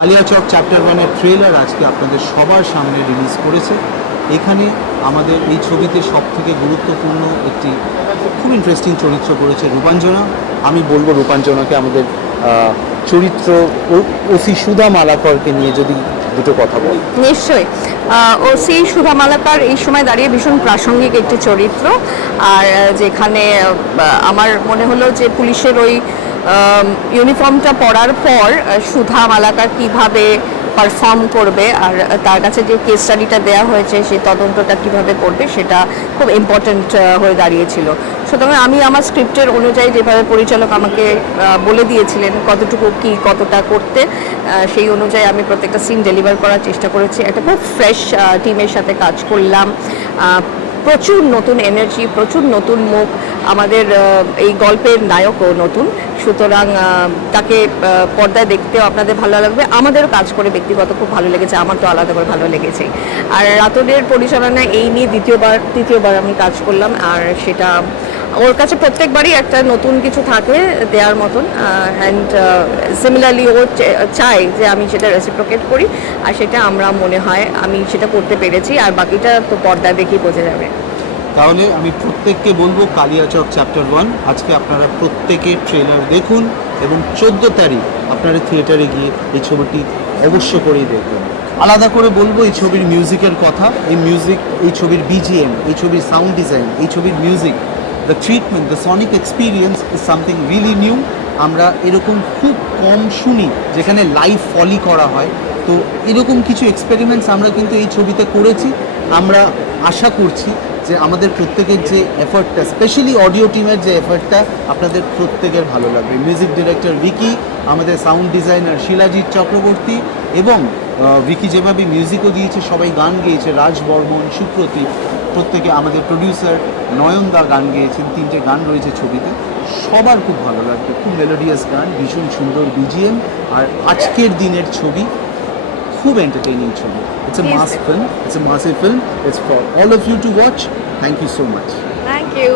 Kaliachak chapter ওয়ানের trailer আজকে আপনাদের সবার সামনে রিলিজ করেছে। এখানে আমাদের এই ছবিতে সব থেকে গুরুত্বপূর্ণ একটি খুব ইন্টারেস্টিং চরিত্র করেছে রূপাঞ্জনা। আমি বলব রূপাঞ্জনাকে আমাদের চরিত্র ওসি সুধা মালাকরকে নিয়ে যদি দুটো কথা বল। নিশ্চয়ই। আহ, ও সেই সুধা মালাকার এই সময় দাঁড়িয়ে ভীষণ প্রাসঙ্গিক একটি চরিত্র। আর যেখানে আমার মনে হলো যে পুলিশের ওই ইউনিফর্মটা পরার পর সুধা মালাকার কীভাবে পারফর্ম করবে আর তার কাছে যে কেস স্টাডিটা দেওয়া হয়েছে সেই তদন্তটা কীভাবে করবে, সেটা খুব ইম্পর্ট্যান্ট হয়ে দাঁড়িয়েছিল। সুতরাং আমি আমার স্ক্রিপ্টের অনুযায়ী যেভাবে পরিচালক আমাকে বলে দিয়েছিলেন কতটুকু কি, কতটা করতে সেই অনুযায়ী আমি প্রত্যেকটা সিন ডেলিভার করার চেষ্টা করেছি। একটা খুব ফ্রেশ টিমের সাথে কাজ করলাম। প্রচুর নতুন এনার্জি প্রচুর নতুন মুখ। আমাদের এই গল্পের নায়কও নতুন। সুতরাং তাকে পর্দায় দেখতেও আপনাদের ভালো লাগবে। আমাদেরও কাজ করে ব্যক্তিগত খুব ভালো লেগেছে, আমার তো আলাদা করে ভালো লেগেছে। আর রাতনের পরিচালনায় এই নিয়ে দ্বিতীয়বার, তৃতীয়বার আমি কাজ করলাম, আর সেটা ওর কাছে প্রত্যেকবারই একটা নতুন কিছু থাকে দেওয়ার মতন অ্যান্ড সিমিলারলি ও চায় যে আমি সেটা রেসিপ্রোকেট করি, আর সেটা আমরা মনে হয় আমি সেটা করতে পেরেছি, আর বাকিটা তো পর্দায় দেখেই বোঝা যাবে। তাহলে আমি প্রত্যেককে বলব কালিয়াচক চ্যাপ্টার ওয়ান আজকে আপনারা প্রত্যেকে ট্রেলার দেখুন এবং চোদ্দ তারিখ আপনারা থিয়েটারে গিয়ে এই ছবিটি অবশ্য করেই দেখবেন। আলাদা করে বলব এই ছবির মিউজিকের কথা। এই মিউজিক এই ছবির বিজিএম এই ছবির সাউন্ড ডিজাইন এই ছবির music the treatment the sonic experience is something really new আমরা এরকম খুব কম শুনি, যেখানে লাইভ ফলি করা হয়। তো এরকম কিছু এক্সপেরিমেন্টস আমরা কিন্তু এই ছবিতে করেছি। আমরা আশা করছি যে আমাদের প্রত্যেকের যে এফার্টটা স্পেশালি অডিও টিমের যে এফার্টটা আপনাদের প্রত্যেকের ভালো লাগবে। মিউজিক ডিরেক্টর ভিকি আমাদের সাউন্ড ডিজাইনার শিলাজিৎ চক্রবর্তী এবং ভিকি যেভাবে মিউজিকও দিয়েছে, সবাই গান গেয়েছে। রাজ বর্মন, সুপ্রতীপ, প্রত্যেকে আমাদের প্রডিউসার নয়নদা গান গেয়েছেন। তিনটে গান রয়েছে ছবিতে। সবার খুব ভালো লাগবে। খুব মেলোডিয়াস গান, ভীষণ সুন্দর বিজিএম আর আজকের দিনের ছবি খুব এন্টারটেইনিং ছবি it's a Yes, mass sir. Film it's a massive film it's for all of you to watch thank you so much thank you